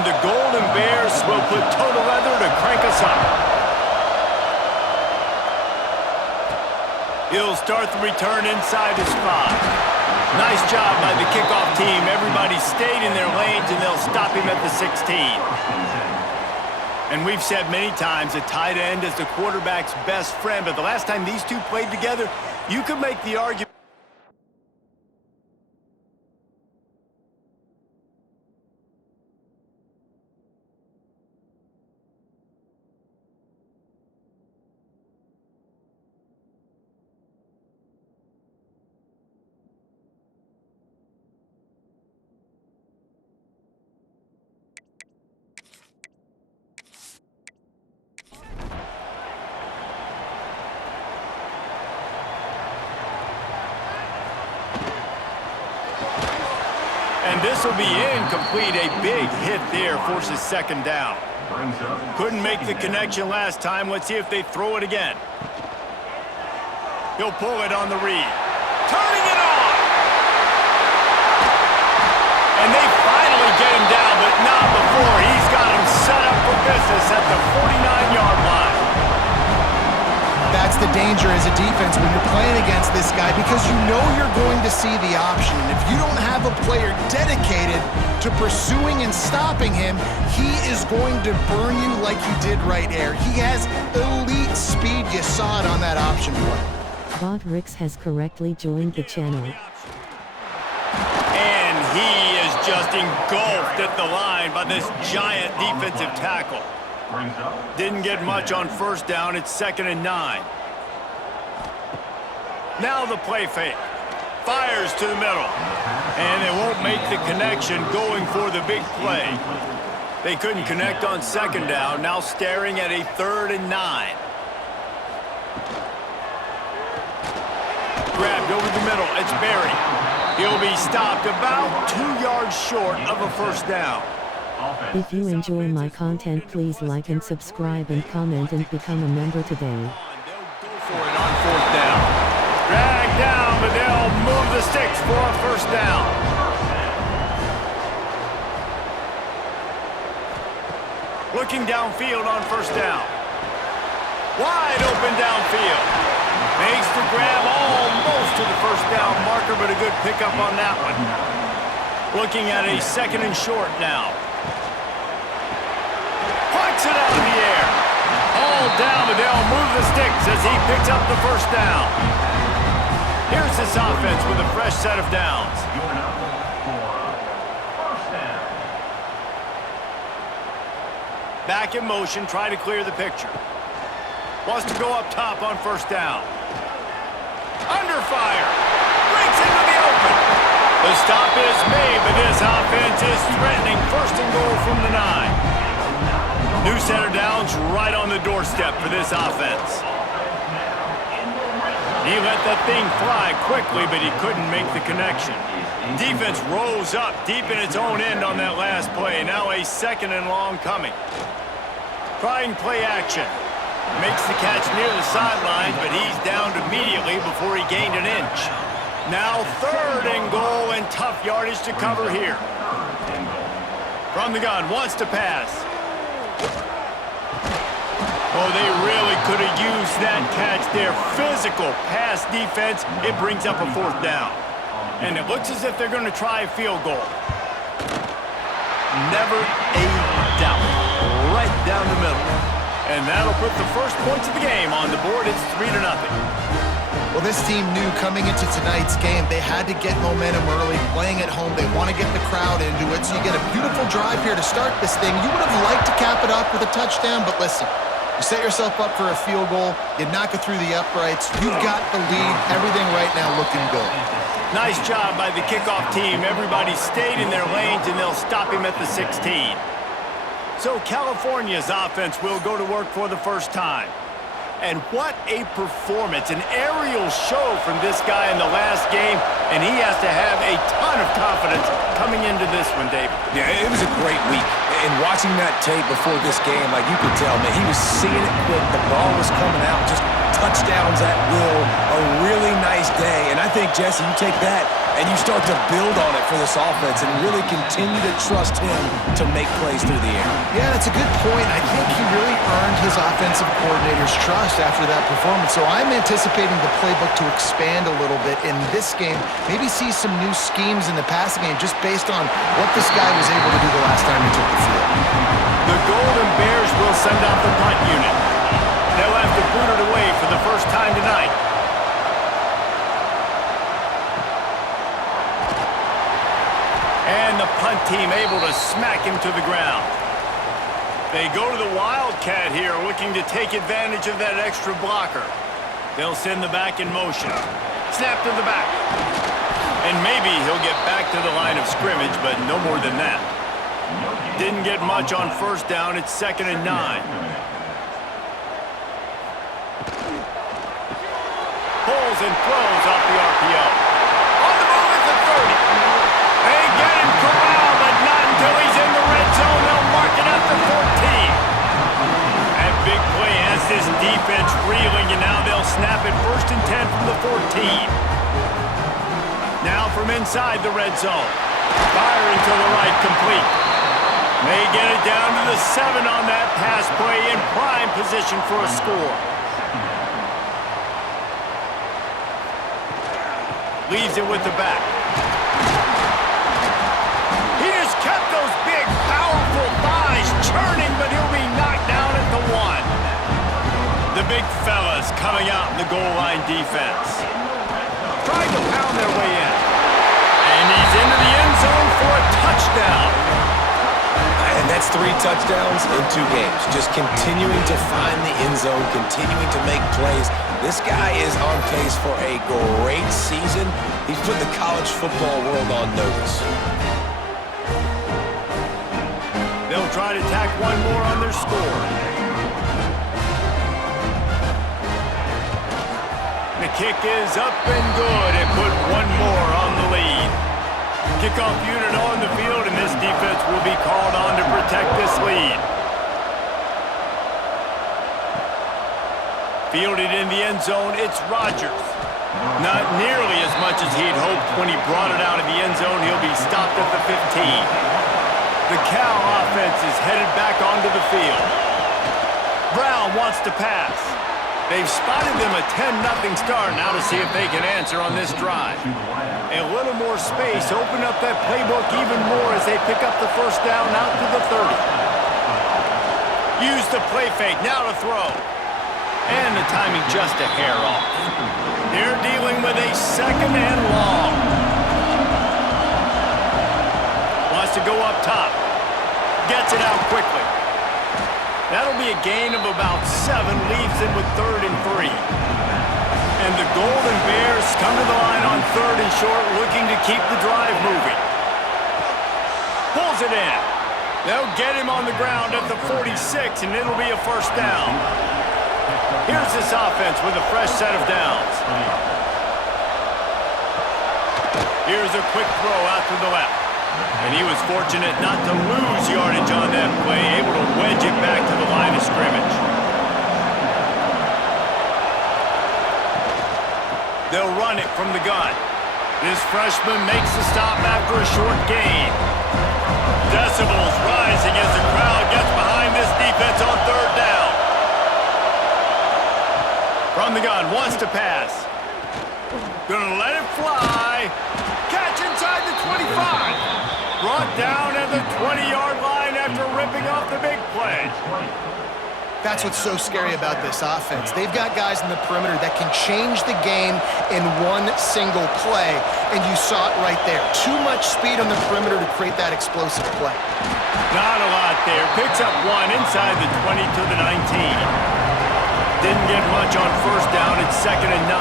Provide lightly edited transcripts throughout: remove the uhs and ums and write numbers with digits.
and the Golden Bears will put total leather to crank us up. He'll start the return inside his 5. Nice job by the kickoff team. Everybody stayed in their lanes, and they'll stop him at the 16. And we've said many times a tight end is the quarterback's best friend, but the last time these two played together, you could make the argument. And this will be incomplete. A big hit there forces second down. Couldn't make the connection last time. Let's see if they throw it again. He'll pull it on the read. Turning it on! And they finally get him down, but not before. He's got him set up for business at the 49-yard line. That's the danger as a defense when you're playing against this guy, because you know you're going to see the option. And if you don't have a player dedicated to pursuing and stopping him, he is going to burn you like he did right there. He has elite speed. You saw it on that option play. Bob Ricks has correctly joined the channel. And he is just engulfed at the line by this giant defensive tackle. Didn't get much on first down. It's 2nd and 9. Now the play fake. Fires to the middle. And they won't make the connection going for the big play. They couldn't connect on 2nd down. Now staring at a 3rd and 9. Grabbed over the middle. It's Barry. He'll be stopped about 2 yards short of a first down. If you enjoy my content, please like and subscribe and comment and become a member today. They'll go for it on 4th down. Drag down, but they'll move the sticks for a first down. Looking downfield on 1st down. Wide open downfield. Makes the grab almost to the first down marker, but a good pickup on that one. Looking at a 2nd and short now. Puts it out of the air. All down, but they'll move the sticks as he picks up the first down. Here's this offense with a fresh set of downs. Back in motion, try to clear the picture. Wants to go up top on 1st down. Under fire. Breaks into the open. The stop is made, but this offense is threatening 1st and goal from the 9. New set of downs right on the doorstep for this offense. He let that thing fly quickly, but he couldn't make the connection. Defense rose up deep in its own end on that last play. Now a 2nd and long coming. Trying play action. Makes the catch near the sideline, but he's downed immediately before he gained an inch. Now 3rd and goal, and tough yardage to cover here. From the gun, wants to pass. Oh, they really could have used that catch there. Physical pass defense. It brings up a 4th down. And it looks as if they're going to try a field goal. Never a doubt. Right down the middle. And that'll put the first points of the game on the board. It's 3-0. Well, this team knew coming into tonight's game they had to get momentum early. Playing at home, they want to get the crowd into it. So you get a beautiful drive here to start this thing. You would have liked to cap it off with a touchdown, but listen. You set yourself up for a field goal, you knock it through the uprights, you've got the lead, everything right now looking good. Nice job by the kickoff team. Everybody stayed in their lanes, and they'll stop him at the 16. So California's offense will go to work for the first time. And what a performance, an aerial show from this guy in the last game, and he has to have a ton of confidence coming into this one, David. Yeah, it was a great week. And watching that tape before this game, like you could tell, man, he was seeing it quick. The ball was coming out just touchdowns at will. A really nice day. And I think, Jesse, you take that and you start to build on it for this offense and really continue to trust him to make plays through the air. Yeah, that's a good point. I think he really earned his offensive coordinator's trust after that performance. So I'm anticipating the playbook to expand a little bit in this game. Maybe see some new schemes in the passing game just based on what this guy was able to do the last time he took the field. The Golden Bears will send out the punt unit. They'll have to boot it away for the first time tonight. And the punt team able to smack him to the ground. They go to the Wildcat here, looking to take advantage of that extra blocker. They'll send the back in motion. Snap to the back. And maybe he'll get back to the line of scrimmage, but no more than that. Didn't get much on first down. It's 2nd and 9. Pulls and throws off the RPO. On the move at the 30. They get him corralled, but not until he's in the red zone. They'll mark it at the 14. That big play has this defense reeling, and now they'll snap it 1st and 10 from the 14. Now from inside the red zone. Firing to the right, complete. They get it down to the 7 on that pass play, in prime position for a score. Leaves it with the back. He just kept those big, powerful thighs churning, but he'll be knocked down at the 1. The big fellas coming out in the goal line defense. Trying to pound their way in. And he's into the end zone for a touchdown. And that's 3 touchdowns in 2 games. Just continuing to find the end zone, continuing to make plays. This guy is on pace for a great season. He's put the college football world on notice. They'll try to tack one more on their score. The kick is up and good and put one more on the lead. Kickoff unit on the field, and this defense will be called on to protect this lead. Fielded in the end zone, it's Rodgers. Not nearly as much as he'd hoped when he brought it out of the end zone. He'll be stopped at the 15. The Cal offense is headed back onto the field. Brown wants to pass. They've spotted them a 10-0 start. Now to see if they can answer on this drive. A little more space, open up that playbook even more as they pick up the first down out to the 30. Use the play fake, now to throw. And the timing just a hair off. They're dealing with a 2nd and long. Wants to go up top. Gets it out quickly. That'll be a gain of about 7, leaves them with 3rd and 3. And the Golden Bears come to the line on 3rd and short, looking to keep the drive moving. Pulls it in. They'll get him on the ground at the 46, and it'll be a first down. Here's this offense with a fresh set of downs. Here's a quick throw out to the left. And he was fortunate not to lose yardage on that play, able to wedge it back to the line of scrimmage. They'll run it from the gun. This freshman makes the stop after a short gain. Decibels rising as the crowd gets behind this defense on 3rd down. From the gun, wants to pass. Gonna let it fly. Catch inside the 25. Brought down at the 20-yard line after ripping off the big play. That's what's so scary about this offense. They've got guys in the perimeter that can change the game in one single play, and you saw it right there. Too much speed on the perimeter to create that explosive play. Not a lot there. Picks up 1 inside the 20 to the 19. Didn't get much on first down. It's 2nd and 9.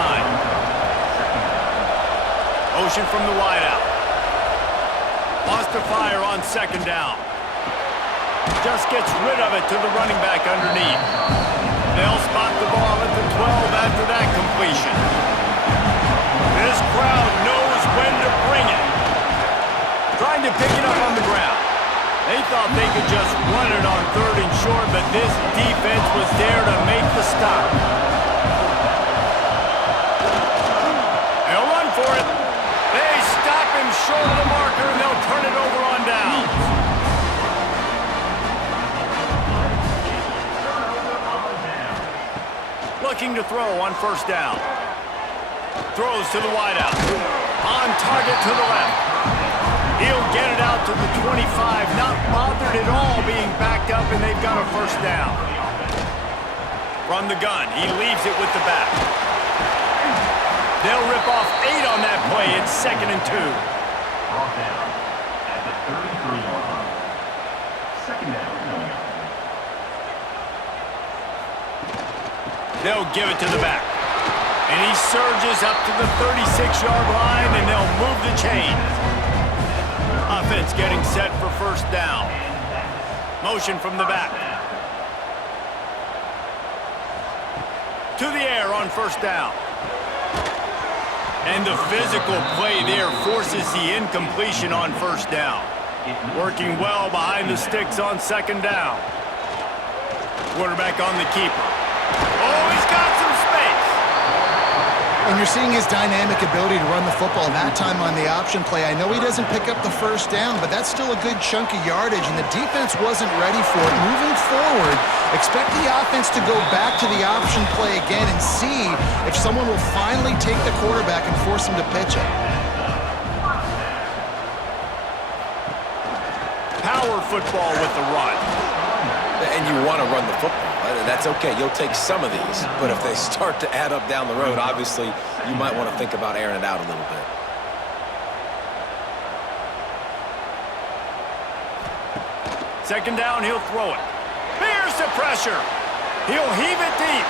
Motion from the wideout. Wants to fire on 2nd down. Just gets rid of it to the running back underneath. They'll spot the ball at the 12 after that completion. This crowd knows when to bring it. Trying to pick it up on the ground. They thought they could just run it on 3rd and short, but this defense was there to make the stop. looking to throw on first down. Throws to the wideout. On target to the left. He'll get it out to the 25, not bothered at all being backed up, and they've got a first down. From the gun, he leaves it with the back. They'll rip off 8 on that play. It's 2nd and 2. Brought down at the 33-yard line. Second down coming up. They'll give it to the back. And he surges up to the 36-yard line, and they'll move the chains. Offense getting set for first down. Motion from the back. To the air on first down. And the physical play there forces the incompletion on first down. Working well behind the sticks on second down. Quarterback on the keeper. Oh, he's got some space. And you're seeing his dynamic ability to run the football, that time on the option play. I know he doesn't pick up the first down, but that's still a good chunk of yardage, and the defense wasn't ready for it. Moving forward, expect the offense to go back to the option play again and see if someone will finally take the quarterback and force him to pitch it. Power football with the run. And you want to run the football. That's okay. You'll take some of these. But if they start to add up down the road, obviously, you might want to think about airing it out a little bit. Second down, he'll throw it. Here's the pressure. He'll heave it deep.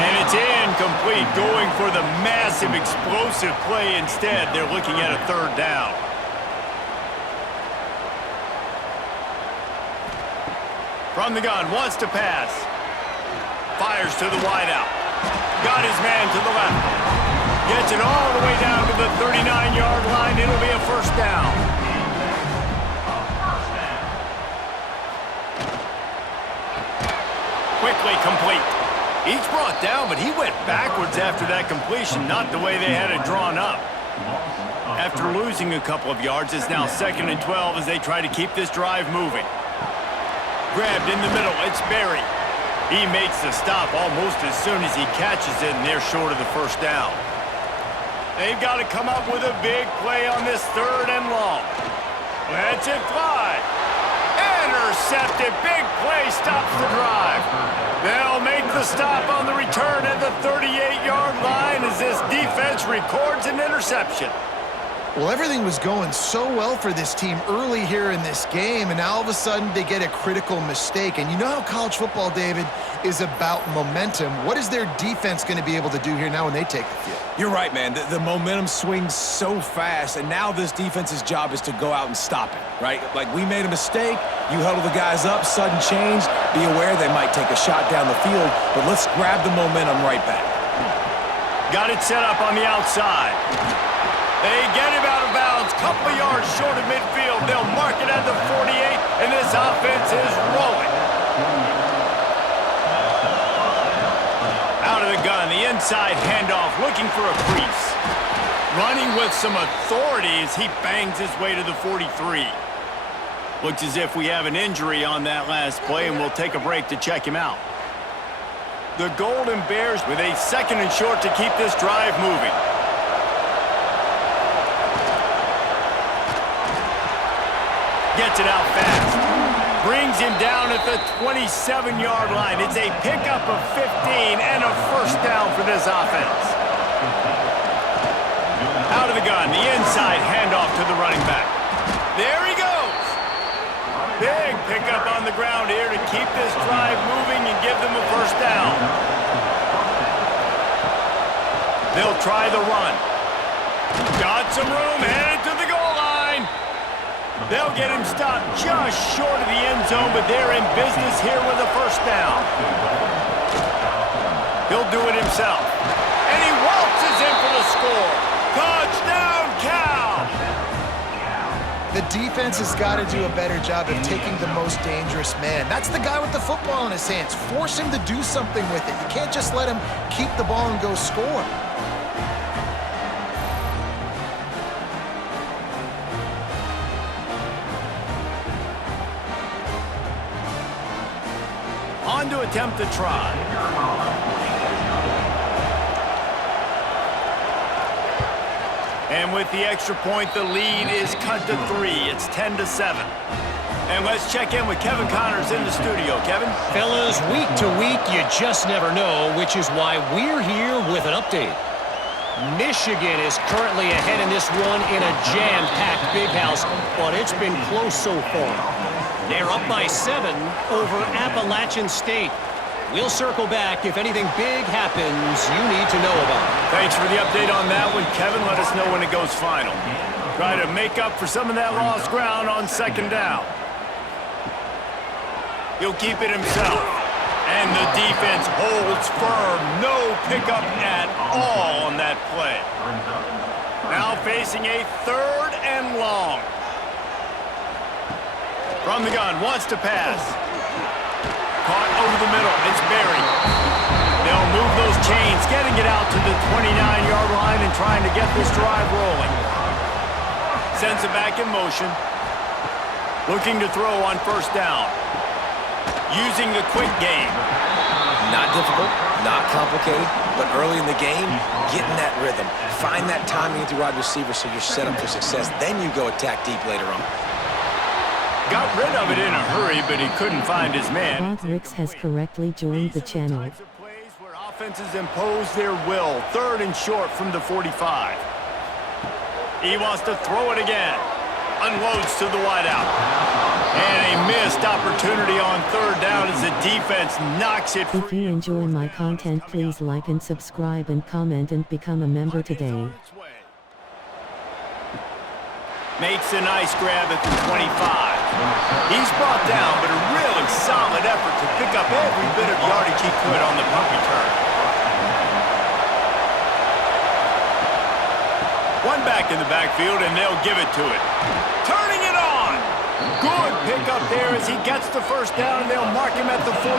And it's incomplete, going for the massive explosive play instead. They're looking at a third down. From the gun, wants to pass. Fires to the wideout. Got his man to the left. Gets it all the way down to the 39-yard line. It'll be a first down. Quickly complete. Each brought down, but he went backwards after that completion, not the way they had it drawn up. After losing a couple of yards, it's now 2nd and 12 as they try to keep this drive moving. Grabbed in the middle, it's Berry. He makes the stop almost as soon as he catches it, and they're short of the first down. They've got to come up with a big play on this 3rd and long. Lets it fly. Intercepted. Big play stops the drive. They'll make the stop on the return at the 38-yard line as this defense records an interception. Well, everything was going so well for this team early here in this game, and now all of a sudden they get a critical mistake. And you know how college football, David, is about momentum. What is their defense going to be able to do here now when they take the field? You're right, man. The momentum swings so fast, and now this defense's job is to go out and stop it, right? Like, we made a mistake, you huddle the guys up, sudden change, be aware they might take a shot down the field, but let's grab the momentum right back. Got it set up on the outside. They get him out of bounds, couple of yards short of midfield. They'll mark it at the 48, and this offense is rolling. Out of the gun, the inside handoff, looking for a crease. Running with some authority as he bangs his way to the 43. Looks as if we have an injury on that last play, and we'll take a break to check him out. The Golden Bears with a 2nd and short to keep this drive moving. Gets it out fast. Brings him down at the 27-yard line. It's a pickup of 15 and a first down for this offense. Out of the gun, the inside handoff to the running back. There he goes. Big pickup on the ground here to keep this drive moving and give them a first down. They'll try the run. Got some room, headed to the goal line. They'll get him stopped just short of the end zone, but they're in business here with a first down. He'll do it himself. And he waltzes in for the score. Touchdown, Cal! The defense has got to do a better job of taking the most dangerous man. That's the guy with the football in his hands. Force him to do something with it. You can't just let him keep the ball and go score. On to attempt the try. And with the extra point, the lead is cut to 3. It's 10-7. And let's check in with Kevin Connors in the studio. Kevin? Fellas, week to week, you just never know, which is why we're here with an update. Michigan is currently ahead in this one in a jam-packed big house, but it's been close so far. They're up by 7 over Appalachian State. We'll circle back if anything big happens you need to know about. Thanks for the update on that one, Kevin. Let us know when it goes final. Try to make up for some of that lost ground on second down. He'll keep it himself. And the defense holds firm. No pickup at all on that play. Now facing a 3rd and long. From the gun, wants to pass. Caught over the middle. It's Berry. They'll move those chains, getting it out to the 29-yard line and trying to get this drive rolling. Sends it back in motion. Looking to throw on first down. Using the quick game. Not difficult, not complicated, but early in the game, getting that rhythm. Find that timing with your wide receiver so you're set up for success. Then you go attack deep later on. Got rid of it in a hurry, but he couldn't find his man. Bob Ricks has correctly joined the channel. Plays where offenses impose their will. 3rd and short from the 45. He wants to throw it again. Unloads to the wideout. And a missed opportunity on 3rd down as the defense knocks it free. If you enjoy my content, please like and subscribe and comment and become a member today. Makes a nice grab at the 25. He's brought down, but a really solid effort to pick up every bit of yardage he could on the punt return. One back in the backfield, and they'll give it to it. Turning it on! Good pickup there as he gets the first down, and they'll mark him at the 48.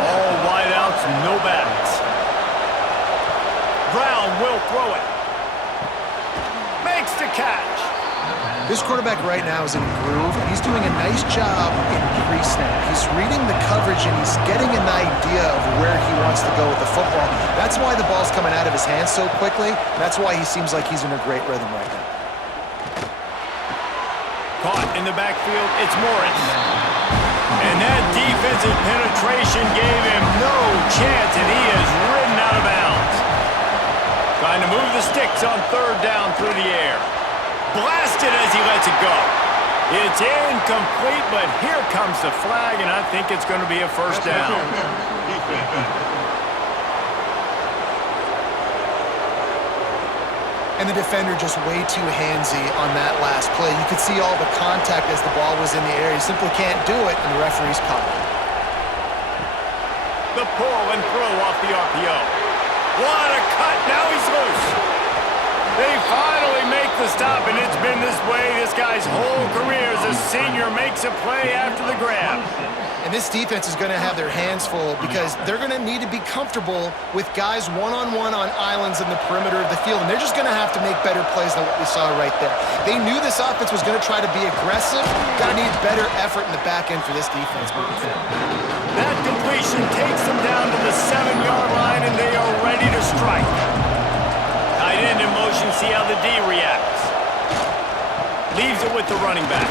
All wideouts, no backs. Brown will throw it. Makes the catch. This quarterback right now is in a groove, and he's doing a nice job in pre-snap. He's reading the coverage, and he's getting an idea of where he wants to go with the football. That's why the ball's coming out of his hands so quickly. That's why he seems like he's in a great rhythm right now. Caught in the backfield, it's Morris. And that defensive penetration gave him no chance, and he is ridden out of bounds. Trying to move the sticks on 3rd down through the air. Blasted as he lets it go. It's incomplete, but here comes the flag, and I think it's going to be a first down. And the defender just way too handsy on that last play. You could see all the contact as the ball was in the air. He simply can't do it, and the referee's caught it. The pull and throw off the RPO. What a cut! Now he's loose. They finally make the stop, and it's been this way this guy's whole career as a senior makes a play after the grab. And this defense is going to have their hands full because they're going to need to be comfortable with guys one-on-one on islands in the perimeter of the field, and they're just going to have to make better plays than what we saw right there. They knew this offense was going to try to be aggressive. Got to need better effort in the back end for this defense moving forward. That completion takes them down to the 7-yard line, and they are ready to strike. Tight end in motion, see how the D reacts. Leaves it with the running back.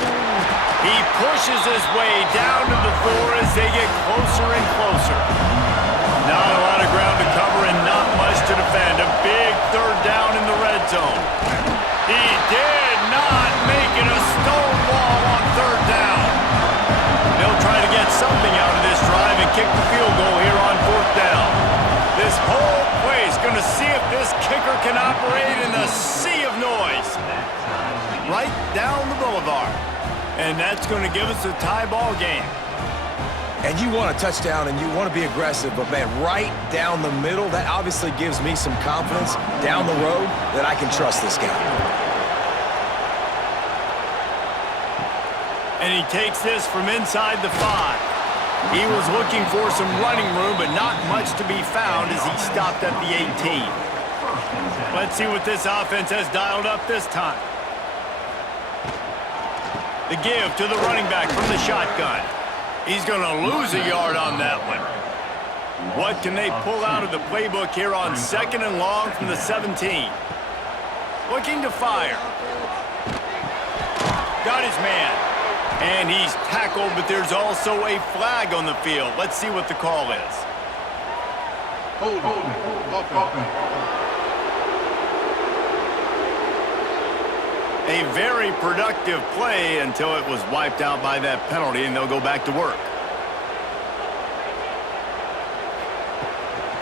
He pushes his way down to the 4 as they get closer and closer. Not a lot of ground to cover and not much to defend. A big 3rd down in the red zone. He did not make it a stone wall on 3rd down. They'll try to get something out of this drive and kick the field goal here on 4th down. This whole play is going to see if this kicker can operate in the sea of noise. Right down the boulevard. And that's going to give us a tie ball game. And you want a touchdown and you want to be aggressive, but man, right down the middle, that obviously gives me some confidence down the road that I can trust this guy. And he takes this from inside the 5. He was looking for some running room, but not much to be found as he stopped at the 18. Let's see what this offense has dialed up this time. The give to the running back from the shotgun. He's going to lose a yard on that one. What can they pull out of the playbook here on 2nd and long from the 17? Looking to fire. Got his man. And he's tackled, but there's also a flag on the field. Let's see what the call is. A very productive play until it was wiped out by that penalty, and they'll go back to work.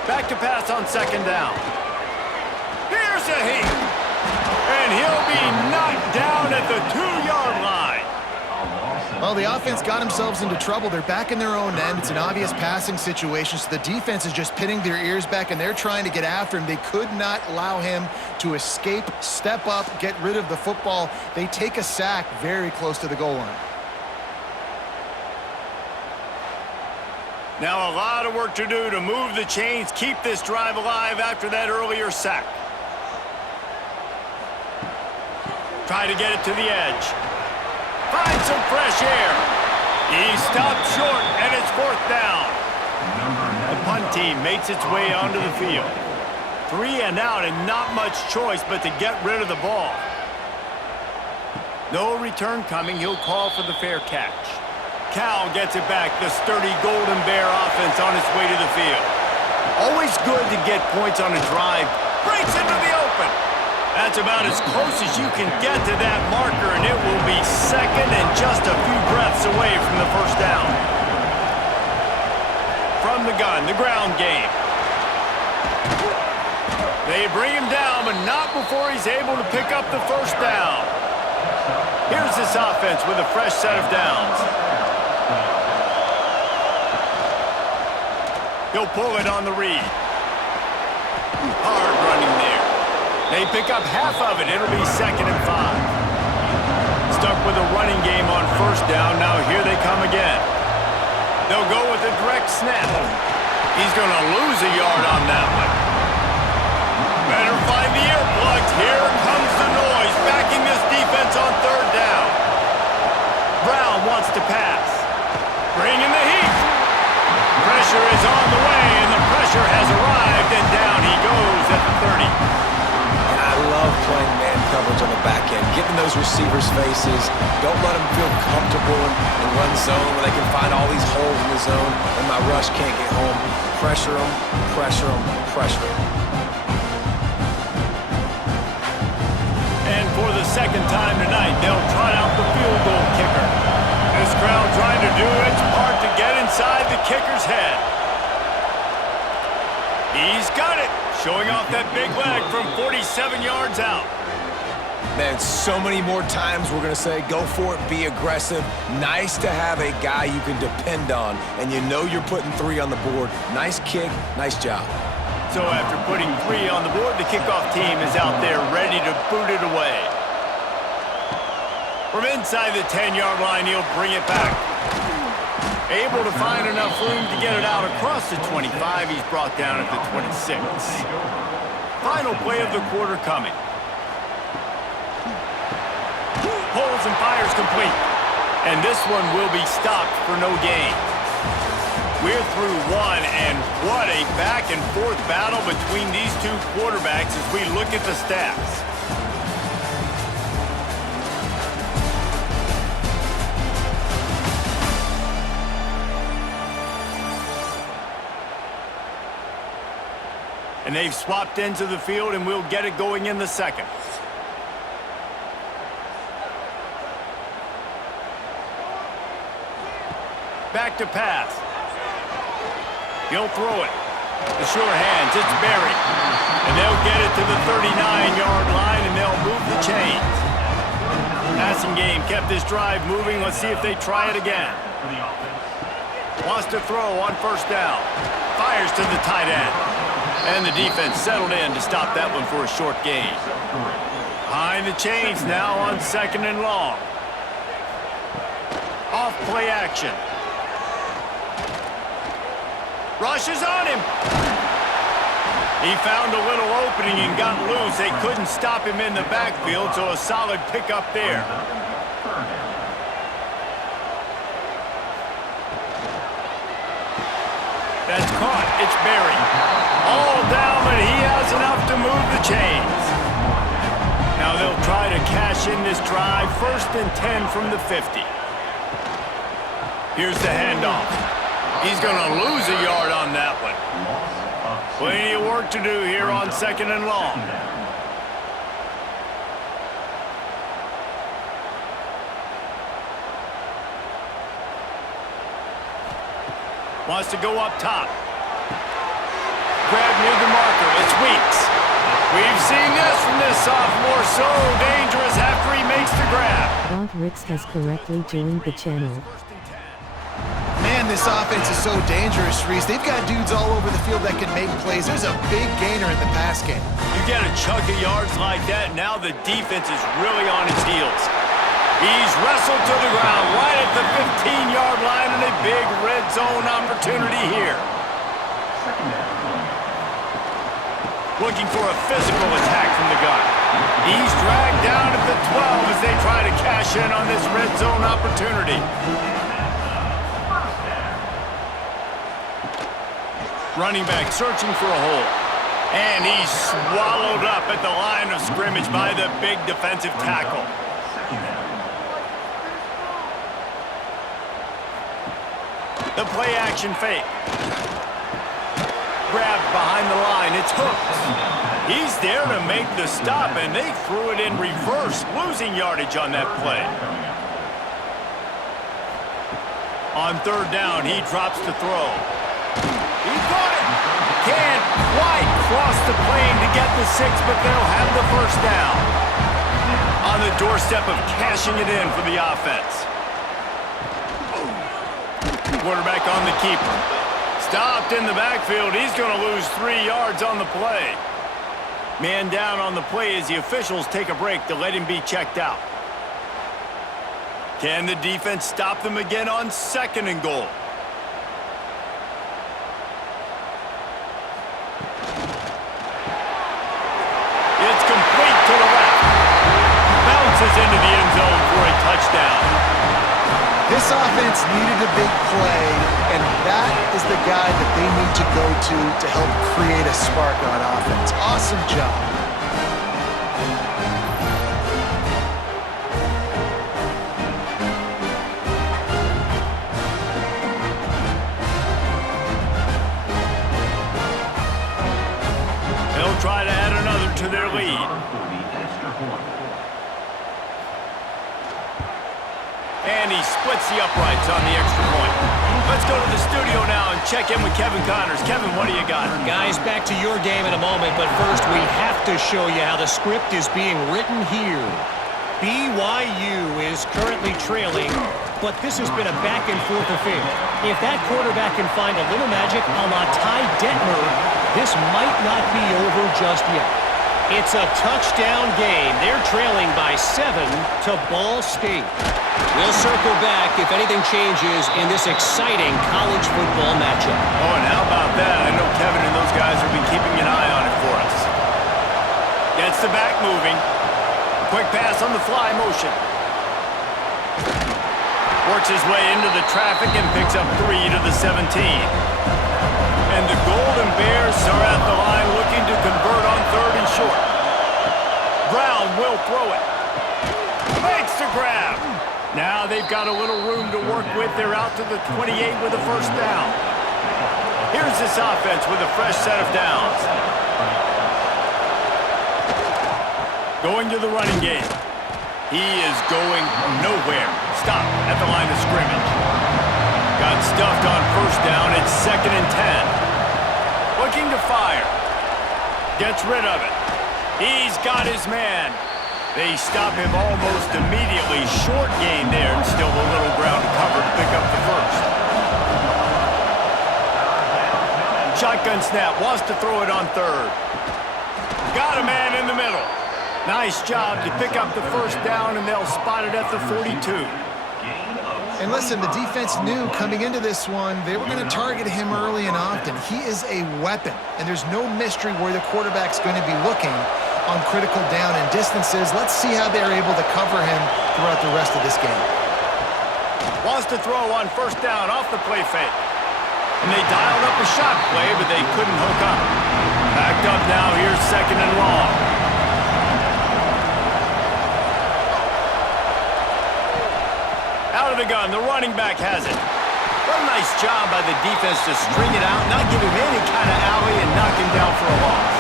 Back to pass on 2nd down. Here's a heat. And he'll be knocked down at the 2-yard line. Well, the offense got themselves into trouble. They're back in their own end. It's an obvious passing situation, so the defense is just pinning their ears back, and they're trying to get after him. They could not allow him to escape, step up, get rid of the football. They take a sack very close to the goal line. Now a lot of work to do to move the chains, keep this drive alive after that earlier sack. Try to get it to the edge. Find some fresh air. He stopped short, and it's 4th down. The punt team makes its way onto the field. 3 and out, and not much choice but to get rid of the ball. No return coming. He'll call for the fair catch. Cal gets it back. The sturdy Golden Bear offense on its way to the field. Always good to get points on a drive. Breaks into the open. That's about as close as you can get to that marker, and it will be 2nd and just a few breaths away from the 1st down. From the gun, the ground game. They bring him down, but not before he's able to pick up the 1st down. Here's this offense with a fresh set of downs. He'll pull it on the read. Hard running there. They pick up half of it. It'll be 2nd and 5. Stuck with a running game on 1st down. Now here they come again. They'll go with a direct snap. He's going to lose a yard on that one. Better find the earplugs. Here comes the noise. Backing this defense on 3rd down. Brown wants to pass. Bringing the heat. Pressure is on the way, and the pressure has arrived, and down he goes at the 30. I love playing man coverage on the back end, getting those receivers' faces. Don't let them feel comfortable and run zone where they can find all these holes in the zone and my rush can't get home. Pressure them, pressure them, pressure them. And for the 2nd time tonight, they'll trot out the field goal kicker. This crowd trying to do its part to get inside the kicker's head. He's got it. Showing off that big leg from 47 yards out. Man, so many more times we're going to say, go for it, be aggressive. Nice to have a guy you can depend on, and you know you're putting 3 on the board. Nice kick, nice job. So after putting 3 on the board, the kickoff team is out there ready to boot it away. From inside the 10-yard line, he'll bring it back. Able to find enough room to get it out across the 25. He's brought down at the 26. Final play of the quarter coming. Pulls and fires complete. And this one will be stopped for no gain. We're through 1, and what a back-and-forth battle between these two quarterbacks as we look at the stats. And they've swapped into the field, and we'll get it going in the 2nd. Back to pass. He'll throw it. The sure hands, it's buried. And they'll get it to the 39-yard line, and they'll move the chains. Passing game kept this drive moving. Let's see if they try it again. Wants to throw on 1st down. Fires to the tight end. And the defense settled in to stop that one for a short gain. Behind the chains now on 2nd and long. Off play action. Rushes on him. He found a little opening and got loose. They couldn't stop him in the backfield, so a solid pickup there. That's caught. It's buried. All down, but he has enough to move the chains. Now they'll try to cash in this drive. 1st and 10 from the 50. Here's the handoff. He's going to lose a yard on that one. Plenty of work to do here on 2nd and long. Wants to go up top. Grab near the marker. It's Weeks. We've seen this from this sophomore. So dangerous after he makes the grab. Bob Ricks has correctly joined the channel. Man, this offense is so dangerous, Reese. They've got dudes all over the field that can make plays. There's a big gainer in the pass game. You get a chunk of yards like that, now the defense is really on its heels. He's wrestled to the ground right at the 15-yard line, and a big red zone opportunity here. Looking for a physical attack from the gun. He's dragged down at the 12 as they try to cash in on this red zone opportunity. Running back searching for a hole. And he's swallowed up at the line of scrimmage by the big defensive tackle. The play action fake. Grabbed behind the line. It's Hooks. He's there to make the stop, and they threw it in reverse, losing yardage on that play. On 3rd down, he drops to throw. He got it. Can't quite cross the plane to get the 6, but they'll have the 1st down. On the doorstep of cashing it in for the offense. Quarterback on the keeper. Stopped in the backfield. He's going to lose 3 yards on the play. Man down on the play as the officials take a break to let him be checked out. Can the defense stop them again on 2nd and goal? It's complete to the left. Bounces into the end zone for a touchdown. This offense needed a big play, and that is the guy that they need to go to help create a spark on offense. Awesome job. They'll try to add another to their lead. And he splits the uprights on the extra point. Let's go to the studio now and check in with Kevin Connors. Kevin, what do you got? Guys, back to your game in a moment, but first we have to show you how the script is being written here. BYU is currently trailing, but this has been a back-and-forth affair. If that quarterback can find a little magic a la Ty Detmer, this might not be over just yet. It's a touchdown game. They're trailing by 7 to Ball State. We'll circle back if anything changes in this exciting college football matchup. Oh, and how about that? I know Kevin and those guys have been keeping an eye on it for us. Gets the back moving. Quick pass on the fly motion. Works his way into the traffic and picks up 3 to the 17. And the Golden Bears are at the line looking to convert on 3rd and short. Brown will throw it. Makes the grab. Now they've got a little room to work with. They're out to the 28 with a 1st down. Here's this offense with a fresh set of downs. Going to the running game. He is going nowhere. Stop at the line of scrimmage. Got stuffed on 1st down. It's 2nd and 10. Looking to fire. Gets rid of it. He's got his man. They stop him almost immediately. Short gain there, and still a little ground cover to pick up the 1st. Shotgun snap, wants to throw it on 3rd. Got a man in the middle. Nice job to pick up the 1st down, and they'll spot it at the 42. And listen, the defense knew coming into this one, they were going to target him early and often. He is a weapon, and there's no mystery where the quarterback's going to be looking on critical down and distances. Let's see how they're able to cover him throughout the rest of this game. Wants to throw on 1st down off the play fake. And they dialed up a shot play, but they couldn't hook up. Backed up now, here's 2nd and long. Out of the gun, the running back has it. What a nice job by the defense to string it out, not give him any kind of alley, and knock him down for a loss.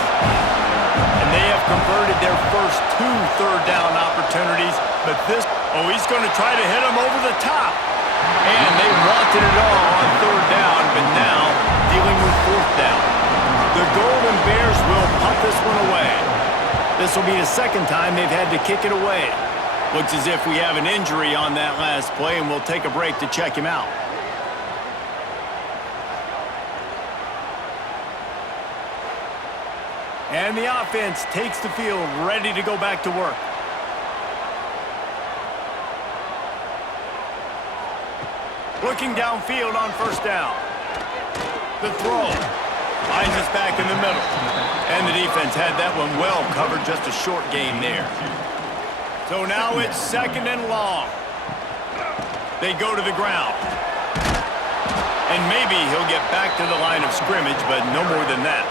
And they have converted their first 2 third-down opportunities, but this, he's going to try to hit him over the top. And they wanted it all on 3rd down, but now dealing with 4th down. The Golden Bears will punt this one away. This will be the 2nd time they've had to kick it away. Looks as if we have an injury on that last play, and we'll take a break to check him out. And the offense takes the field, ready to go back to work. Looking downfield on 1st down. The throw finds us back in the middle. And the defense had that one well covered, just a short gain there. So now it's 2nd and long. They go to the ground. And maybe he'll get back to the line of scrimmage, but no more than that.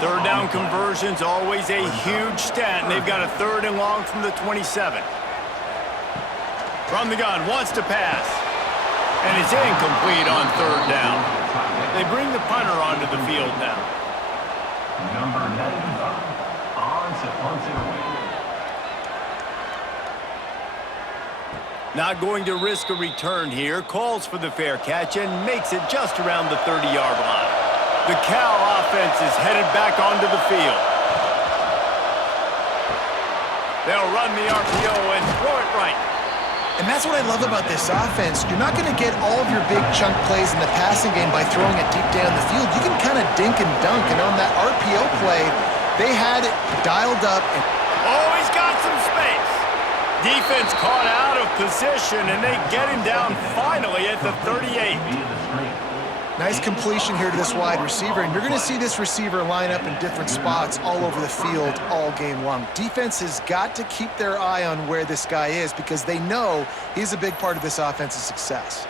3rd down conversion's always a huge stat, and they've got a 3rd and long from the 27. From the gun, wants to pass. And it's incomplete on 3rd down. They bring the punter onto the field now. Number 95 on to punt it away. Not going to risk a return here. Calls for the fair catch and makes it just around the 30-yard line. The Cal offense is headed back onto the field. They'll run the RPO and throw it right. And that's what I love about this offense. You're not going to get all of your big chunk plays in the passing game by throwing it deep down the field. You can kind of dink and dunk. And on that RPO play, they had it dialed up. Oh, he's got some space. Defense caught out of position, and they get him down finally at the 38. Nice completion here to this wide receiver, and you're going to see this receiver line up in different spots all over the field all game long. Defense has got to keep their eye on where this guy is because they know he's a big part of this offense's success.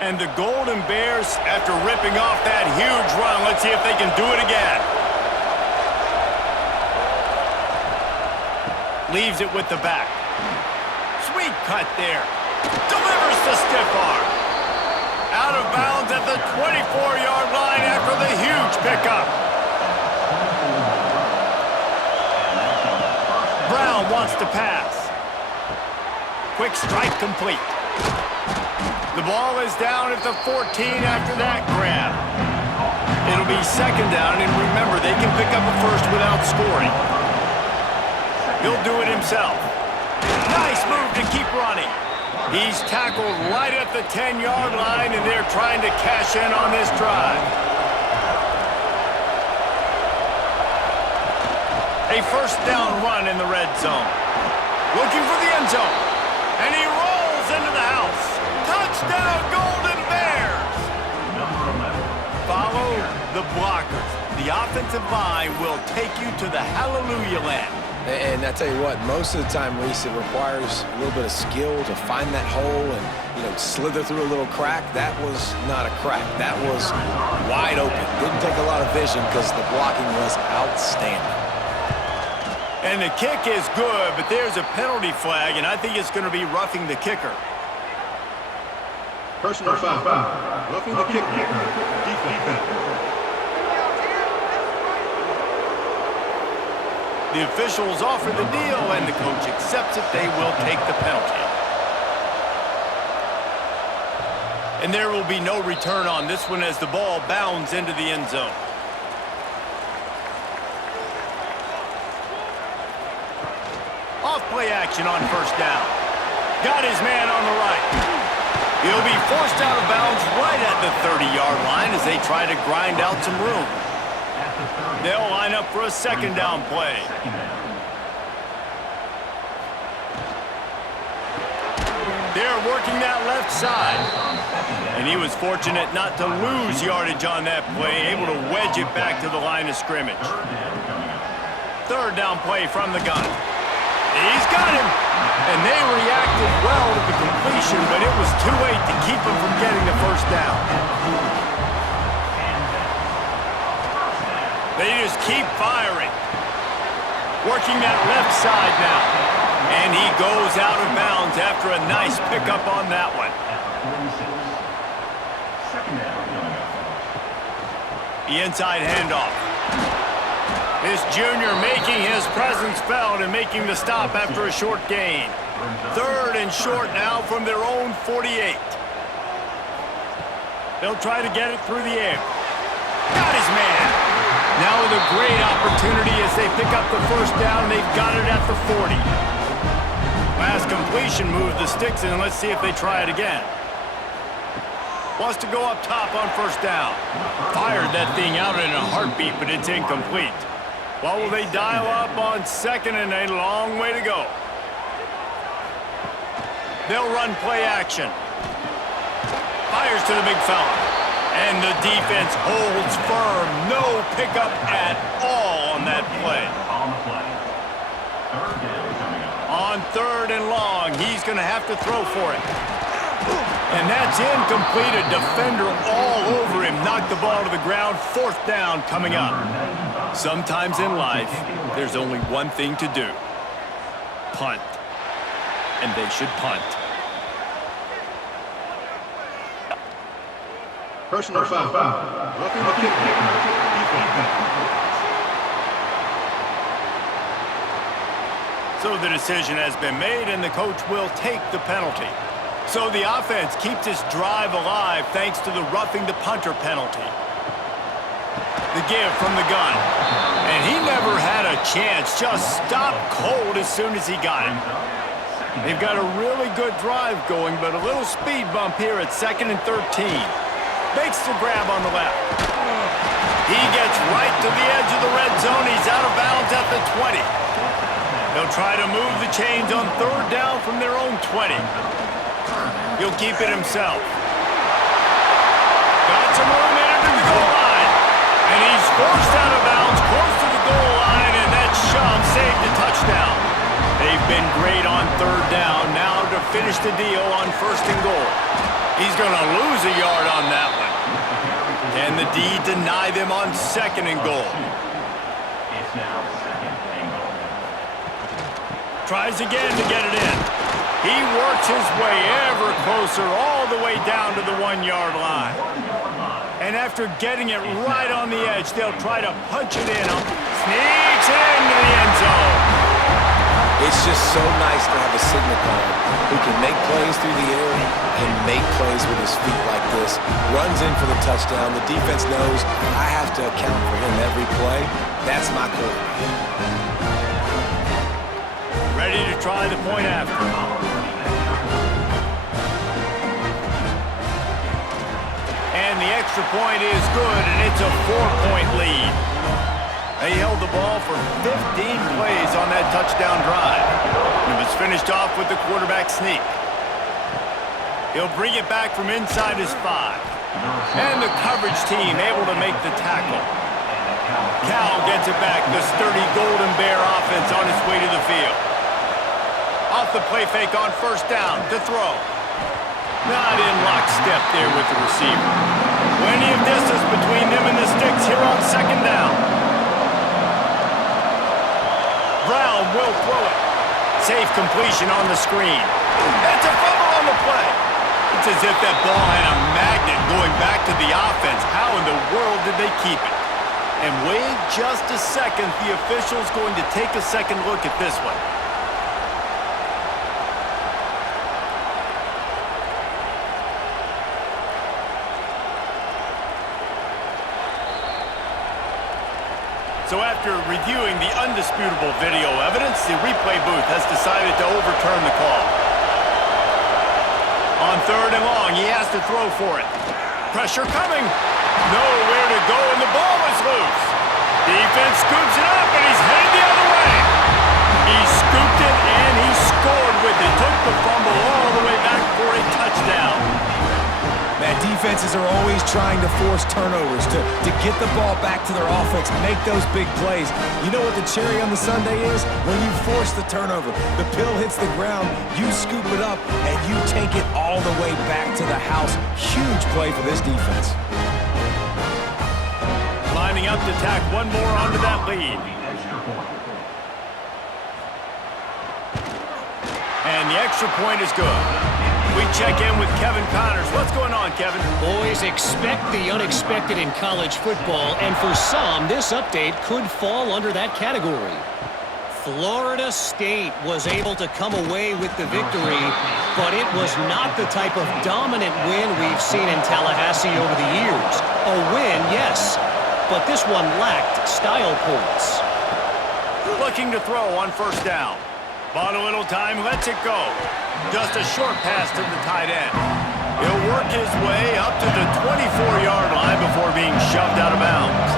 And the Golden Bears, after ripping off that huge run, let's see if they can do it again. Leaves it with the back. Sweet cut there. Delivers the stiff arm. Out of bounds at the 24-yard line after the huge pickup. Brown wants to pass. Quick strike complete. The ball is down at the 14 after that grab. It'll be 2nd down, and remember, they can pick up a first without scoring. He'll do it himself. Nice move to keep running. He's tackled right at the 10-yard line, and they're trying to cash in on this drive. A 1st down run in the red zone. Looking for the end zone. And he rolls into the house. Touchdown, Golden Bears! Follow the blockers. The offensive line will take you to the hallelujah land. And I tell you what, most of the time, Reese, it requires a little bit of skill to find that hole and, slither through a little crack. That was not a crack. That was wide open. Didn't take a lot of vision because the blocking was outstanding. And the kick is good, but there's a penalty flag, and I think it's going to be roughing the kicker. Personal foul. Roughing the kicker. Defense. The officials offer the deal, and the coach accepts it. They will take the penalty. And there will be no return on this one as the ball bounds into the end zone. Off-play action on 1st down. Got his man on the right. He'll be forced out of bounds right at the 30-yard line as they try to grind out some room. They'll line up for a 2nd down play. They're working that left side. And he was fortunate not to lose yardage on that play, able to wedge it back to the line of scrimmage. Third down play from the gun. He's got him. And they reacted well to the completion, but it was too late to keep him from getting the first down. They just keep firing. Working that left side now. And he goes out of bounds after a nice pickup on that one. The inside handoff. This junior making his presence felt and making the stop after a short gain. Third and short now from their own 48. They'll try to get it through the air. Got his man. Now with a great opportunity as they pick up the first down. They've got it at the 40. Last completion moved the sticks in. Let's see if they try it again. Wants to go up top on first down. Fired that thing out in a heartbeat, but it's incomplete. What will they dial up on second and a long way to go? They'll run play action. Fires to the big fella. And the defense holds firm. No pickup at all on that play. On the play. Third down coming up. On third and long, he's going to have to throw for it. And that's incomplete. A defender all over him. Knocked the ball to the ground. Fourth down coming up. Sometimes in life, there's only one thing to do. Punt. And they should punt. Personal foul. Roughing the kicker. Defense. So the decision has been made, and the coach will take the penalty. So the offense keeps its drive alive thanks to the roughing the punter penalty. The give from the gun. And he never had a chance. Just stopped cold as soon as he got it. They've got a really good drive going, but a little speed bump here at 2nd and 13. Makes the grab on the left. He gets right to the edge of the red zone. He's out of bounds at the 20. They'll try to move the chains on third down from their own 20. He'll keep it himself. Got some room in under the goal line. And he's forced out of bounds close to the goal line, and that shove saved a touchdown. They've been great on third down. Now to finish the deal on first and goal. He's going to lose a yard on that one. Can the D deny them on second and goal? It's now second and goal. Tries again to get it in. He works his way ever closer all the way down to the 1-yard line. And after getting it right on the edge, they'll try to punch it in. Sneaks into the end zone. It's just so nice to have a signal caller who can make plays through the air and make plays with his feet like this. Runs in for the touchdown. The defense knows I have to account for him every play. That's my quarterback. Ready to try the point after. And the extra point is good, and it's a 4-point lead. They held the ball for 15 plays on that touchdown drive. It was finished off with the quarterback sneak. He'll bring it back from inside his 5. And the coverage team able to make the tackle. Cal gets it back. The sturdy Golden Bear offense on its way to the field. Off the play fake on first down to throw. Not in lockstep there with the receiver. Plenty of distance between them and the sticks here on second down. Brown will throw it. Safe completion on the screen. That's a fumble on the play. It's as if that ball had a magnet going back to the offense. How in the world did they keep it? And wait just a second. The official's going to take a second look at this one. So after reviewing the undisputable video evidence, the replay booth has decided to overturn the call. On third and long, he has to throw for it. Pressure coming. Nowhere to go, and the ball is loose. Defense scoops it up, and he's headed the other way. He scooped it, and he scored with it. Took the fumble all the way back a touchdown. Man, defenses are always trying to force turnovers to get the ball back to their offense, make those big plays. You know what the cherry on the sundae is? When you force the turnover, the pill hits the ground, you scoop it up, and you take it all the way back to the house. Huge play for this defense. Lining up to tack one more onto that lead. And the extra point is good. We check in with Kevin Connors. What's going on, Kevin? Boys, expect the unexpected in college football, and for some, this update could fall under that category. Florida State was able to come away with the victory, but it was not the type of dominant win we've seen in Tallahassee over the years. A win, yes, but this one lacked style points. Looking to throw on first down. Bought a little time, lets it go. Just a short pass to the tight end. He'll work his way up to the 24-yard line before being shoved out of bounds.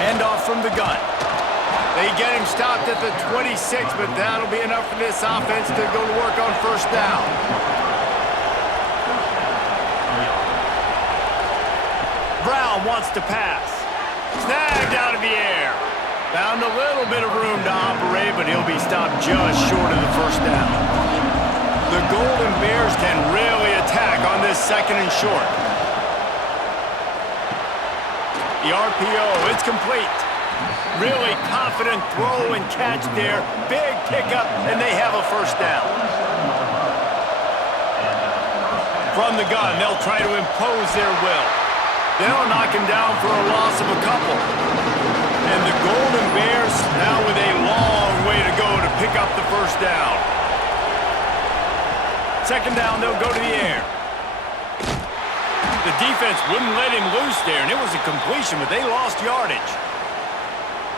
Handoff from the gun. They get him stopped at the 26, but that'll be enough for this offense to go to work on first down. Brown wants to pass. Snagged out of the air. Found a little bit of room to operate, but he'll be stopped just short of the first down. The Golden Bears can really attack on this second and short. The RPO, it's complete. Really confident throw and catch there. Big pickup, and they have a first down. From the gun, they'll try to impose their will. They'll knock him down for a loss of a couple. And the Golden Bears now with a long way to go to pick up the first down. Second down, they'll go to the air. The defense wouldn't let him loose there, and it was a completion, but they lost yardage.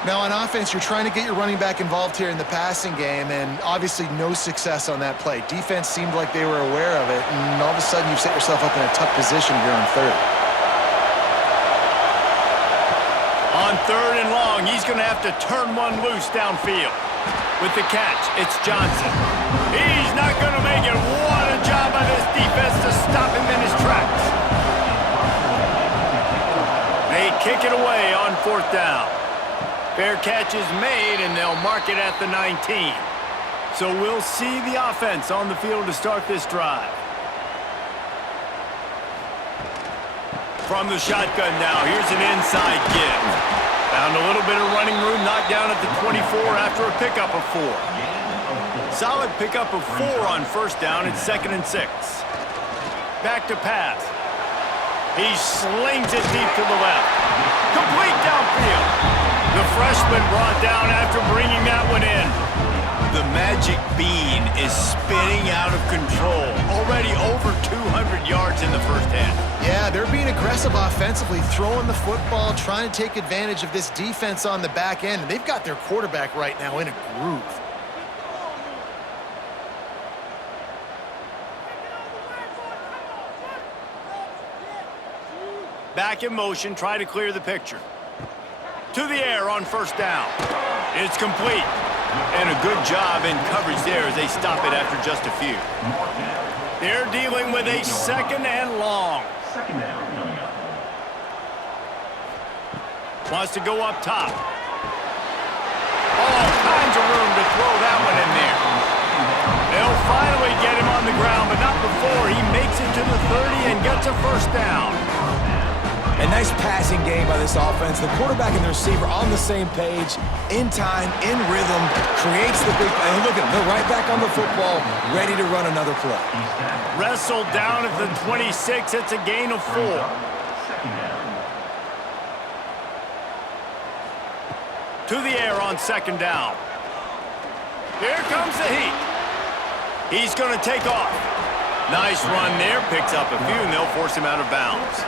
Now on offense, you're trying to get your running back involved here in the passing game, and obviously no success on that play. Defense seemed like they were aware of it, and all of a sudden you've set yourself up in a tough position here on third. On third and long, he's going to have to turn one loose downfield. With the catch, it's Johnson. He's not going to make it. What a job by this defense to stop him in his tracks. They kick it away on fourth down. Fair catch is made, and they'll mark it at the 19. So we'll see the offense on the field to start this drive. From the shotgun now, here's an inside give. Found a little bit of running room, knocked down at the 24 after a pickup of 4. Solid pickup of 4 on first down. It's 2nd and 6. Back to pass. He slings it deep to the left. Complete downfield. The freshman brought down after bringing that one in. The magic bean is spinning out of control. Already over 200 yards in the first half. Yeah, they're being aggressive offensively, throwing the football, trying to take advantage of this defense on the back end. And they've got their quarterback right now in a groove. Back in motion, try to clear the picture. To the air on first down. It's complete. And a good job in coverage there as they stop it after just a few. They're dealing with a second and long. Second down. Wants to go up top. All kinds of room to throw that one in there. They'll finally get him on the ground, but not before he makes it to the 30 and gets a first down. A nice passing game by this offense. The quarterback and the receiver on the same page, in time, in rhythm, creates the big play. And look at them, they're right back on the football, ready to run another play. Wrestled down at the 26. It's a gain of 4. Second down. To the air on second down. Here comes the heat. He's going to take off. Nice run there. Picks up a few, and they'll force him out of bounds.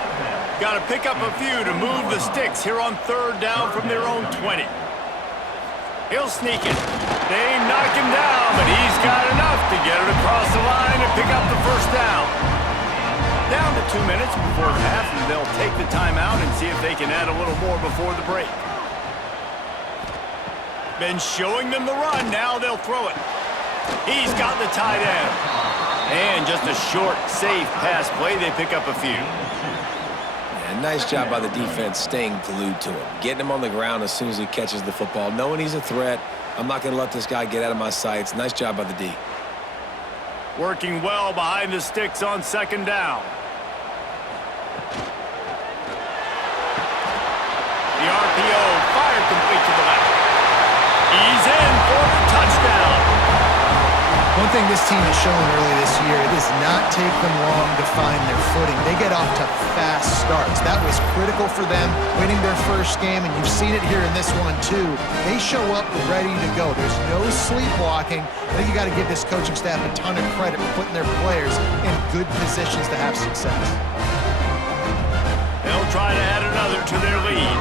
Got to pick up a few to move the sticks here on third down from their own 20. He'll sneak it. They knock him down, but he's got enough to get it across the line and pick up the first down. Down to 2 minutes before the half, and they'll take the timeout and see if they can add a little more before the break. Been showing them the run. Now they'll throw it. He's got the tight end. And just a short, safe pass play. They pick up a few. Yeah, nice job by the defense staying glued to him. Getting him on the ground as soon as he catches the football. Knowing he's a threat. I'm not going to let this guy get out of my sights. Nice job by the D. Working well behind the sticks on second down. The RPO fired complete to the left. He's in for the touchdown. One thing this team has shown early this year, it does not take them long to find their footing. They get off to fast starts. That was critical for them winning their first game, and you've seen it here in this one too. They show up ready to go. There's no sleepwalking. I think you got to give this coaching staff a ton of credit for putting their players in good positions to have success. They'll try to add another to their lead.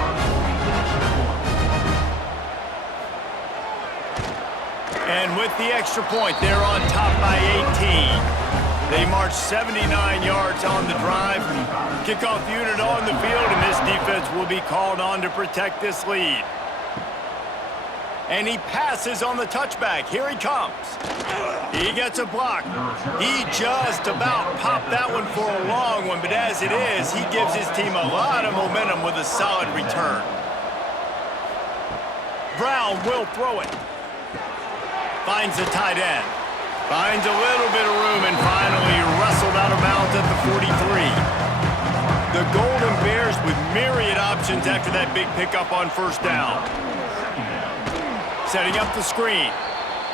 And with the extra point, they're on top by 18. They march 79 yards on the drive. Kickoff unit on the field, and this defense will be called on to protect this lead. And he passes on the touchback. Here he comes. He gets a block. He just about popped that one for a long one, but as it is, he gives his team a lot of momentum with a solid return. Brown will throw it. Finds the tight end. Finds a little bit of room and finally wrestled out of bounds at the 43. The Golden Bears with myriad options after that big pickup on first down. Setting up the screen.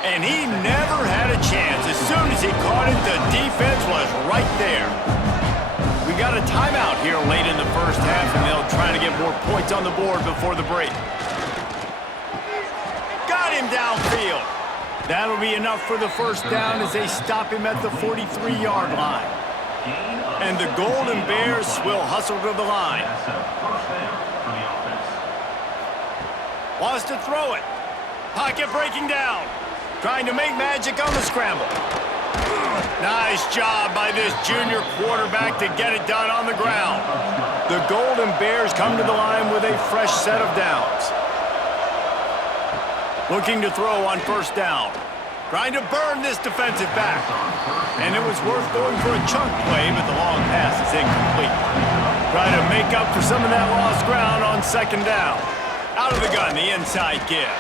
And he never had a chance. As soon as he caught it, the defense was right there. We got a timeout here late in the first half, and they'll try to get more points on the board before the break. Got him downfield. That'll be enough for the first down as they stop him at the 43-yard line. And the Golden Bears will hustle to the line. Wants to throw it. Pocket breaking down. Trying to make magic on the scramble. Nice job by this junior quarterback to get it done on the ground. The Golden Bears come to the line with a fresh set of downs. Looking to throw on first down. Trying to burn this defensive back. And it was worth going for a chunk play, but the long pass is incomplete. Trying to make up for some of that lost ground on second down. Out of the gun, the inside give.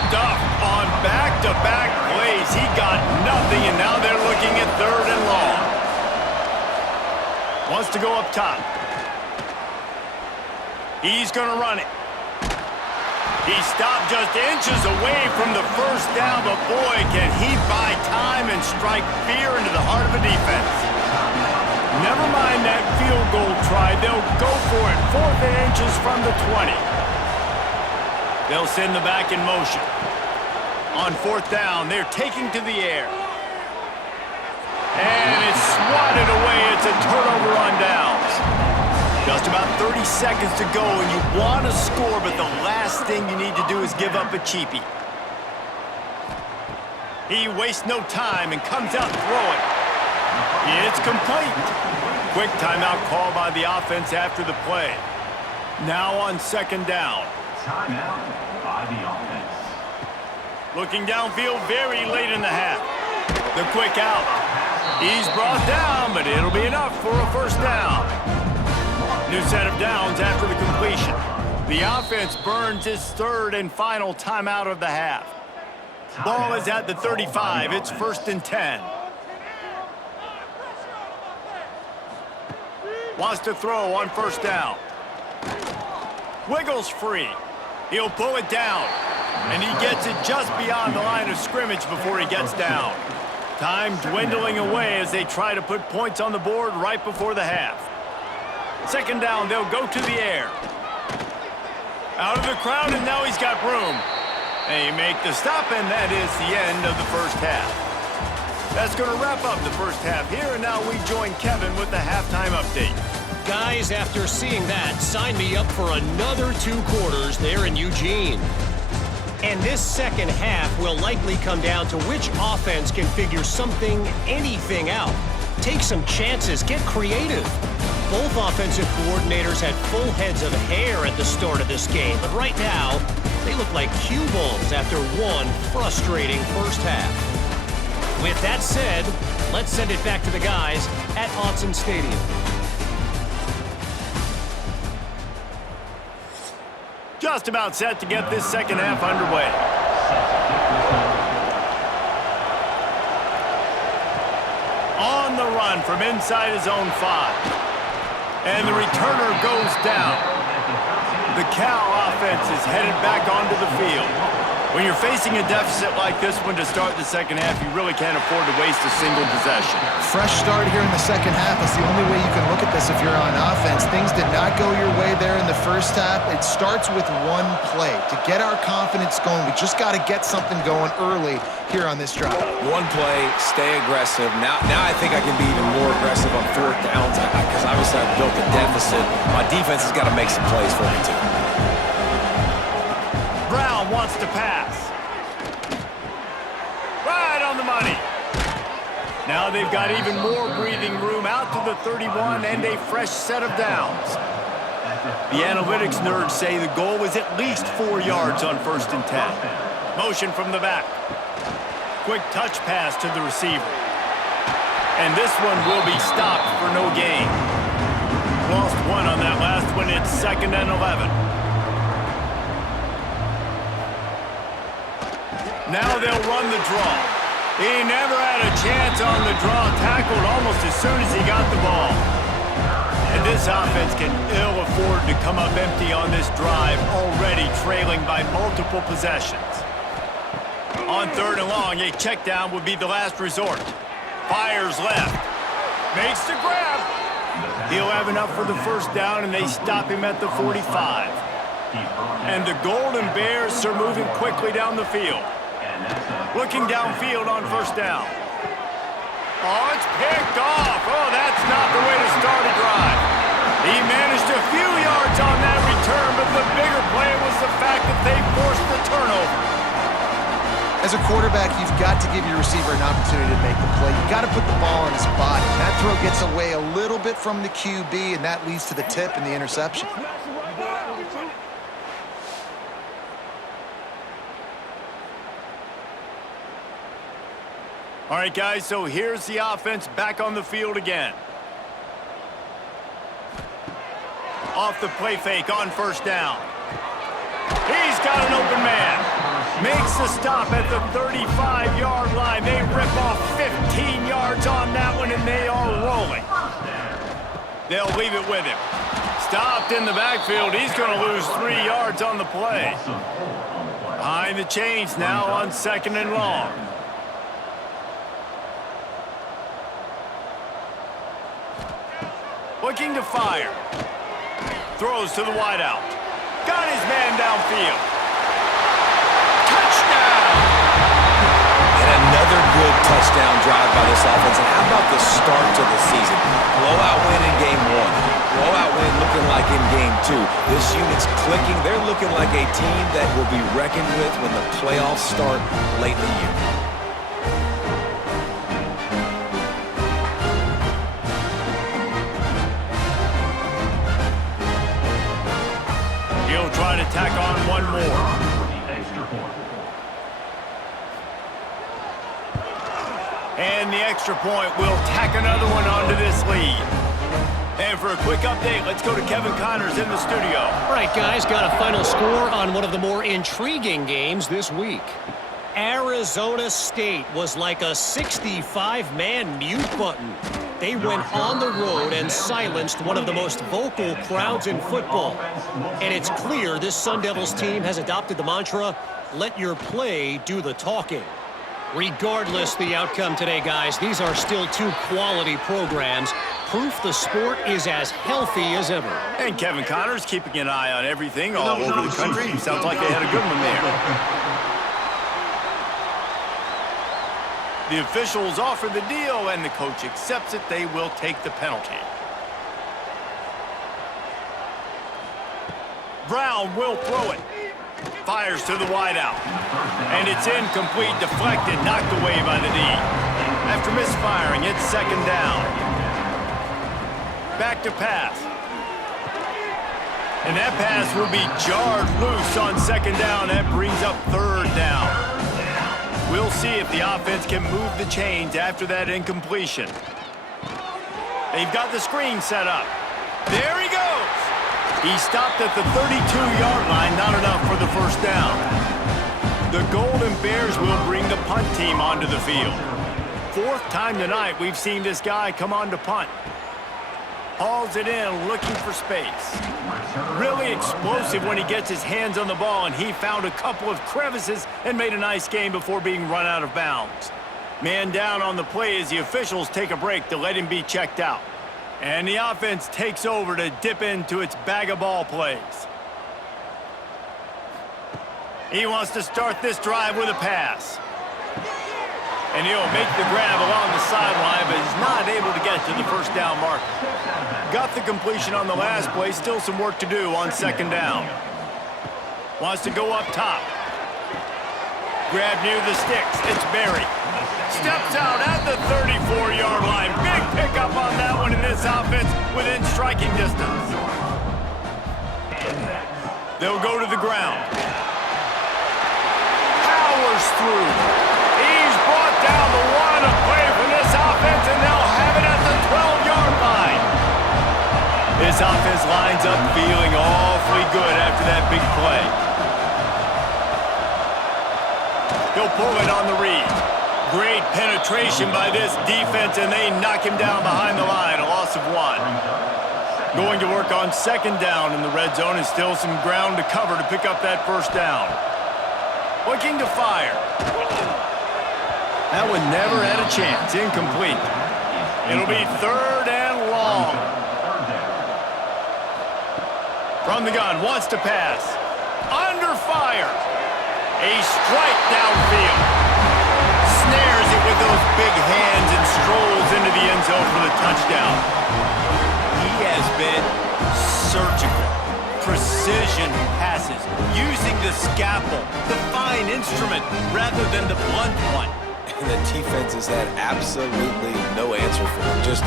Stuffed on back-to-back plays. He got nothing, and now they're looking at third and long. Wants to go up top. He's going to run it. He stopped just inches away from the first down, but boy, can he buy time and strike fear into the heart of a defense. Never mind that field goal try. They'll go for it. 4th and inches from the 20. They'll send the back in motion. On 4th down, they're taking to the air. And it's swatted away. It's a turnover on downs. Just about 30 seconds to go, and you want to score, but the last thing you need to do is give up a cheapie. He wastes no time and comes out throwing. It's complete. Quick timeout call by the offense after the play. Now on second down. Timeout by the offense. Looking downfield very late in the half. The quick out. He's brought down, but it'll be enough for a first down. New set of downs after the completion. The offense burns its third and final timeout of the half. Ball is at the 35. It's 1st and 10. Wants to throw on first down. Wiggles free. He'll pull it down. And he gets it just beyond the line of scrimmage before he gets down. Time dwindling away as they try to put points on the board right before the half. Second down, they'll go to the air. Out of the crowd, and now he's got room. They make the stop, and that is the end of the first half. That's going to wrap up the first half here, and now we join Kevin with the halftime update. Guys, after seeing that, sign me up for another 2 quarters there in Eugene. And this second half will likely come down to which offense can figure something, anything out. Take some chances, get creative. Both offensive coordinators had full heads of hair at the start of this game, but right now, they look like cue balls after one frustrating first half. With that said, let's send it back to the guys at Autzen Stadium. Just about set to get this second half underway. On the run from inside his own 5. And the returner goes down. The Ncaa offense is headed back onto the field. When you're facing a deficit like this one to start the second half, you really can't afford to waste a single possession. Fresh start here in the second half is the only way you can look at this if you're on offense. Things did not go your way there in the first half. It starts with one play. To get our confidence going, we just got to get something going early here on this drive. One play, stay aggressive. Now I think I can be even more aggressive on 4th downs because obviously I've built a deficit. My defense has got to make some plays for me too. Brown wants to pass. Right on the money. Now they've got even more breathing room out to the 31 and a fresh set of downs. The analytics nerds say the goal was at least 4 yards on 1st and 10. Motion from the back. Quick touch pass to the receiver. And this one will be stopped for no gain. Lost one on that last one. It's 2nd and 11. Now they'll run the draw. He never had a chance on the draw, tackled almost as soon as he got the ball. And this offense can ill afford to come up empty on this drive, already trailing by multiple possessions. On 3rd and long, a check down would be the last resort. Fires left. Makes the grab. He'll have enough for the 1st down, and they stop him at the 45. And the Golden Bears are moving quickly down the field. Looking downfield on 1st down. Oh, it's picked off. Oh, that's not the way to start a drive. He managed a few yards on that return, but the bigger play was the fact that they forced the turnover. As a quarterback, you've got to give your receiver an opportunity to make the play. You've got to put the ball on his body. That throw gets away a little bit from the QB, and that leads to the tip and the interception. All right, guys, so here's the offense back on the field again. Off the play fake on 1st down. He's got an open man. Makes the stop at the 35-yard line. They rip off 15 yards on that one, and they are rolling. They'll leave it with him. Stopped in the backfield. He's going to lose 3 yards on the play. Behind the chains now on 2nd and long. Looking to fire. Throws to the wideout. Got his man downfield. Touchdown! And another good touchdown drive by this offense. And how about the start to the season? Blowout win in game 1. Blowout win looking like in game 2. This unit's clicking. They're looking like a team that will be reckoned with when the playoffs start late in the year. He'll try to tack on one more. And the extra point will tack another one onto this lead. And for a quick update, let's go to Kevin Connors in the studio. All right, guys, got a final score on one of the more intriguing games this week. Arizona State was like a 65-man mute button. They went on the road and silenced one of the most vocal crowds in football. And it's clear this Sun Devils team has adopted the mantra, let your play do the talking. Regardless the outcome today, guys, these are still 2 quality programs. Proof the sport is as healthy as ever. And Kevin Connors keeping an eye on everything all over the country. Sounds like they had a good one there. The officials offer the deal, and the coach accepts it. They will take the penalty. Brown will throw it. Fires to the wideout. And it's incomplete, deflected, knocked away by the knee. After misfiring, it's 2nd down. Back to pass. And that pass will be jarred loose on 2nd down. That brings up 3rd down. We'll see if the offense can move the chains after that incompletion. They've got the screen set up. There he goes. He stopped at the 32-yard line, not enough for the first down. The Golden Bears will bring the punt team onto the field. Fourth time tonight we've seen this guy come on to punt. Hauls it in, looking for space. Really explosive when he gets his hands on the ball, and he found a couple of crevices and made a nice game before being run out of bounds. Man down on the play as the officials take a break to let him be checked out. And the offense takes over to dip into its bag of ball plays. He wants to start this drive with a pass. And he'll make the grab along the sideline, but he's not able to get to the first down marker. Got the completion on the last play, still some work to do on second down. Wants to go up top. Grab near the sticks, it's Berry. Steps out at the 34-yard line. Big pickup on that one in this offense within striking distance. They'll go to the ground. Powers through. He's brought down the one to play for this offense, and they'll have it at the 12-yard line. This offense lines up feeling awfully good after that big play. He'll pull it on the read. Great penetration by this defense, and they knock him down behind the line, a loss of 1. Going to work on second down in the red zone, and still some ground to cover to pick up that first down. Looking to fire. That one never had a chance. Incomplete. It'll be third and long. From the gun, wants to pass. Under fire. A strike downfield. Snares it with those big hands and strolls into the end zone for the touchdown. He has been surgical. Precision passes. Using the scalpel, the fine instrument, rather than the blunt one. And the defense has had absolutely no answer for him. Just,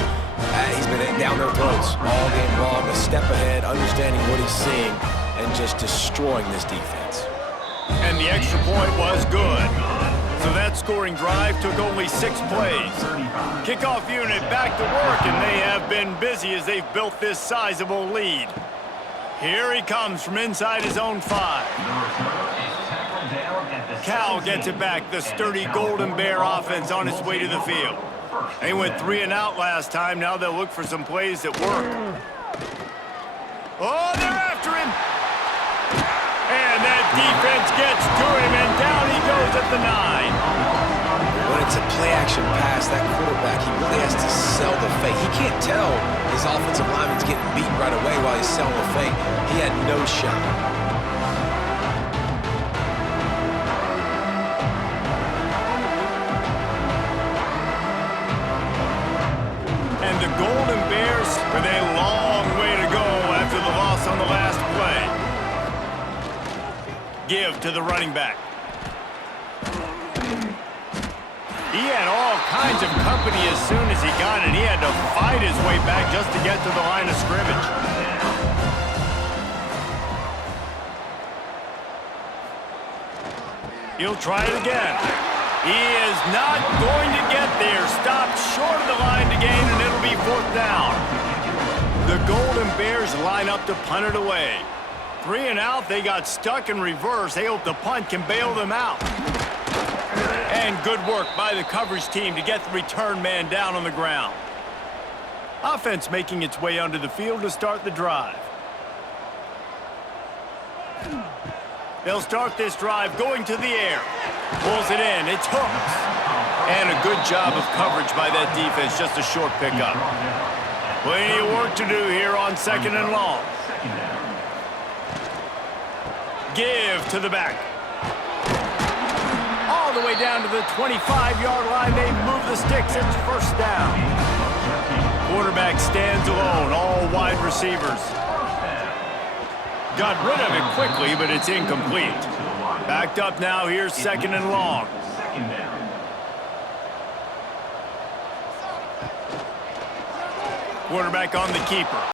he's been down their throats all game long, a step ahead, understanding what he's seeing, and just destroying this defense. And the extra point was good. So that scoring drive took only 6 plays. Kickoff unit back to work, and they have been busy as they've built this sizable lead. Here he comes from inside his own 5. Cal gets it back, the sturdy Golden Bear offense on its way to the field. They went 3 and out last time. Now they'll look for some plays that work. Oh, they're after him. And that defense gets to him, and down he goes at the 9. When it's a play-action pass, that quarterback, he really has to sell the fake. He can't tell his offensive lineman's getting beat right away while he's selling the fake. He had no shot. And the Golden Bears with a long way to go after the loss on the last play. Give to the running back. He had all kinds of company as soon as he got it. He had to fight his way back just to get to the line of scrimmage. He'll try it again. He is not going to get there. Stopped short of the line to gain, and it'll be 4th down. The Golden Bears line up to punt it away. 3 and out, they got stuck in reverse. They hope the punt can bail them out. And good work by the coverage team to get the return man down on the ground. Offense making its way onto the field to start the drive. They'll start this drive going to the air. Pulls it in, it's hooked. And a good job of coverage by that defense, just a short pickup. Plenty of work to do here on second and long. Give to the back. All the way down to the 25-yard line. They move the sticks. It's first down. Quarterback stands alone. All wide receivers. Got rid of it quickly, but it's incomplete. Backed up now. Here's second and long. Quarterback on the keeper.